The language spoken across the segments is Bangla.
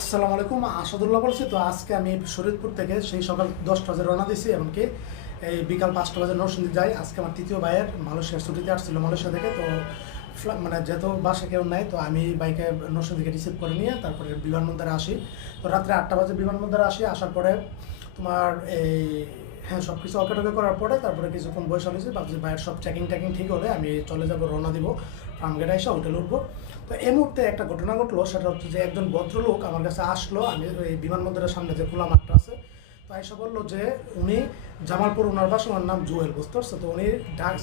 আসসালামু আলাইকুম, আসাদুল্লাহ বলছি। তো আজকে আমি শরীয়তপুর থেকে সেই সকাল 10টা বাজে রওনা দিয়েছি, এমনকি এই বিকাল 5টা বাজে নরসিংদী যাই। আজকে আমার তৃতীয় ভাইয়ের মালয়েশিয়ার ছুটিতে আসছিল মালয়েশিয়া থেকে। তো মানে যেহেতু বাসে কেউ নাই, তো আমি বাইকে নরসিংদীকে রিসিভ করে নিয়ে তারপরে বিমানবন্দরে আসি। তো রাত্রে 8টা বাজে বিমানবন্দরে আসি। আসার পরে তোমার এই হ্যাঁ সব কিছু অকেটকে করার পরে তারপরে কিছুক্ষণ বসে নিয়েছি। ভাবছি ভাইয়ের সব চেকিং ঠিক হলে আমি চলে যাবো, রওনা দিব, ফার্মগেটে এসে হোটেলে উঠবো। তো এই মুহূর্তে একটা ঘটনা ঘটলো, সেটা হচ্ছে যে একজন ভদ্রলোক আমার কাছে আসলো। আমি এই বিমানবন্দরের সামনে যে খোলা মাঠটা আছে, তো এসে বললো যে উনি জামালপুর, ওনার বাসা, ওনার নাম জুয়েল, বুঝতে পারছো? তো উনি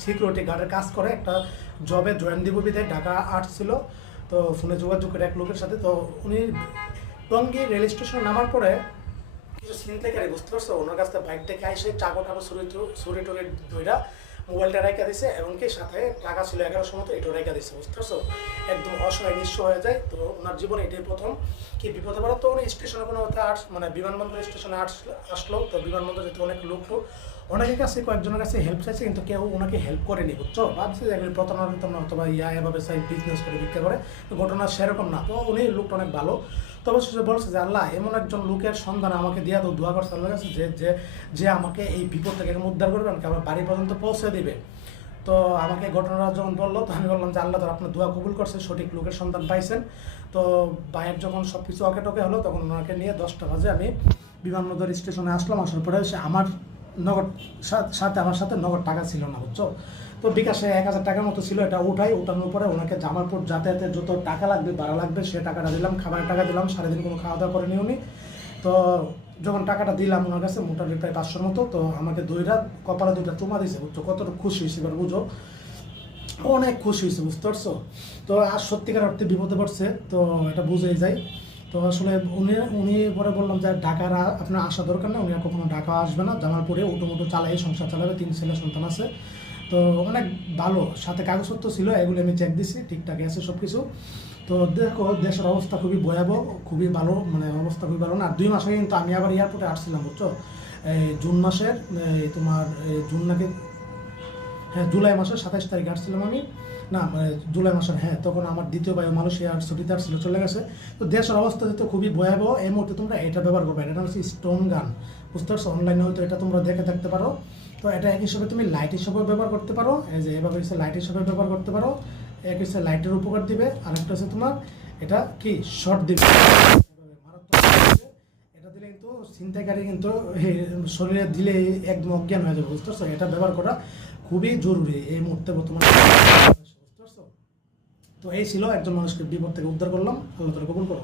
সিকিউরিটি গার্ডের কাজ করে, একটা জবে জয়েন দিব বিধায় ঢাকা আসছিল। তো ফোনে যোগাযোগ করে এক লোকের সাথে। তো উনি টঙ্গী রেল স্টেশনে নামার পরে কিছু ছিনতাইকারী, বুঝতে পারছো, ওনার কাছ থেকে বাইক থেকে আইসে চাকর টাকর ছুরি টুরি দুইটা মোবাইলটা রেখা দিছে, এবং কি সাথে টাকা ছিল 1100 মতো, এটাও রেখা দিচ্ছে, বুঝতে পারছো? একদম অসহায় নিঃস্ব হয়ে যায়। তো ওনার জীবনে এটাই প্রথম কি বিপদে পড়ে। তো উনি স্টেশনে কোনো মতো মানে বিমানবন্দর স্টেশনে আসলো। তো বিমানবন্দর যেতে অনেক লোক অনেকের কাছে, কয়েকজনের কাছে হেল্প চাইছে, কিন্তু কেউ ওনাকে হেল্প করেনি, বুঝছো? ভাবছে যে এগুলি প্রতারণা অথবা এভাবে সাইড বিজনেস করে বিক্রি করে। তো ঘটনা সেরকম না। তো উনি লোকটা অনেক ভালো। তবে সে বলছে যে আল্লাহ, এমন একজন লোকের সন্ধান আমাকে দিয়া তো দোয়া করছে আল্লাহ কাছে, যে আমাকে এই বিপদ থেকে উদ্ধার করবে, আমাকে আমার বাড়ি পর্যন্ত পৌঁছে দিবে। তো আমাকে ঘটনাটা যখন বললো, তো আমি বললাম যে আল্লাহ তাআলা আপনার দোয়া কবুল করছে, সঠিক লোকের সন্ধান পাইছেন। তো ভাইয়ের যখন সব কিছু টকে হলো, তখন ওনাকে নিয়ে 10টা বাজে আমি বিমানবন্দর স্টেশনে আসলাম। আসার পরে সে আমার নগদ আমার সাথে নগদ টাকা ছিল না, বুঝছো? তো বিকাশে 1000 টাকার মতো ছিল, এটা উঠানোর পরে ওনাকে জামালপুর যাতায়াতের যত টাকা লাগবে, ভাড়া লাগবে, সে টাকাটা দিলাম। খাবারের টাকা দিলাম, সারাদিন কোনো খাওয়া দাওয়া করেনি উনি। তো যখন টাকাটা দিলাম ওনার কাছে, মোটামুটি প্রায় 500-র মতো, তো আমাকে কপালে 2টা চুমা দিয়েছে, বুঝছো? কতটা খুশি হয়েছে এবার বুঝো, অনেক খুশি হয়েছে, বুঝতে পারছো? তো আর সত্যিকার অর্থে বিপদে পড়ছে, তো এটা বুঝেই যায়। তো আসলে উনি পরে বললাম যে ঢাকার আপনার আসা দরকার না, উনি আর কখনো ঢাকা আসবে না, জামালপুরে উটোমুটো চালাই সংসার চালাবে, 3 ছেলে সন্তান আছে। তো অনেক ভালো, সাথে কাগজপত্র ছিল, এগুলো আমি চেক দিছি, ঠিকঠাক আছে সব কিছু। তো দেখো, দেশের অবস্থা খুবই ভয়াবহ, খুবই ভালো, মানে অবস্থা খুবই ভালো না। আর 2 মাস আগে কিন্তু আমি আবার এয়ারপোর্টে আসছিলাম, বুঝছো? এই জুন মাসের তোমার জুন নাকি, হ্যাঁ জুলাই মাসের 27 তারিখে আসছিলাম আমি। না জুলাই মাসের, হ্যাঁ, তখন আমার দ্বিতীয় ভাই মালয়েশিয়ার ছুটিতে আসছিল, চলে গেছে। তো দেশের অবস্থা যেহেতু খুবই ভয়াবহ, এই মুহূর্তে তোমরা এটা ব্যবহার করবে, এটা হচ্ছে স্টোন গান, বুঝতে পারছো? অনলাইনে হয়তো এটা তোমরা দেখে থাকতে পারো। তো এটা এক হিসাবে তুমি লাইট হিসাবে ব্যবহার করতে পারো, এই যে এভাবে হচ্ছে লাইট হিসাবে ব্যবহার করতে পারো। এক হচ্ছে লাইটের উপকার দিবে, আর একটা হচ্ছে তোমার এটা কি শর্ট দিবে, এটা দিলে কিন্তু ছিনতাইকারী কিন্তু শরীরে দিলে একদম অজ্ঞান হয়ে যাবে, বুঝতে পারছো? এটা ব্যবহার করা খুবই জরুরি এই মুহূর্তে বর্তমানে, বুঝতে পারছো? তো এই ছিল, একজন মানুষকে বিপদ থেকে উদ্ধার করলাম, আল্লাহ তাআলা কবুল করো।